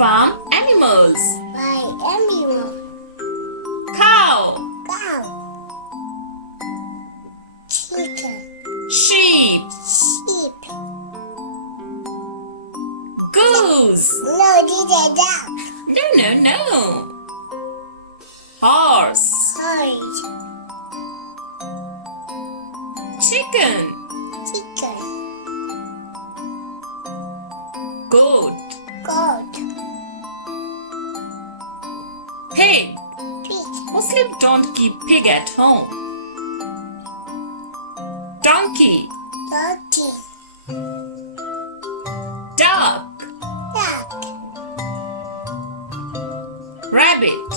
farm animals. By animal. Cow, Cow. Chicken. sheep, Sheep. goose. No, these are duck. No. Horse, Horse. chicken, Chicken. goat, Goat. pig. Pig. Muslims don't keep pig at home. Donkey, Donkey. duck, Duck. rabbit,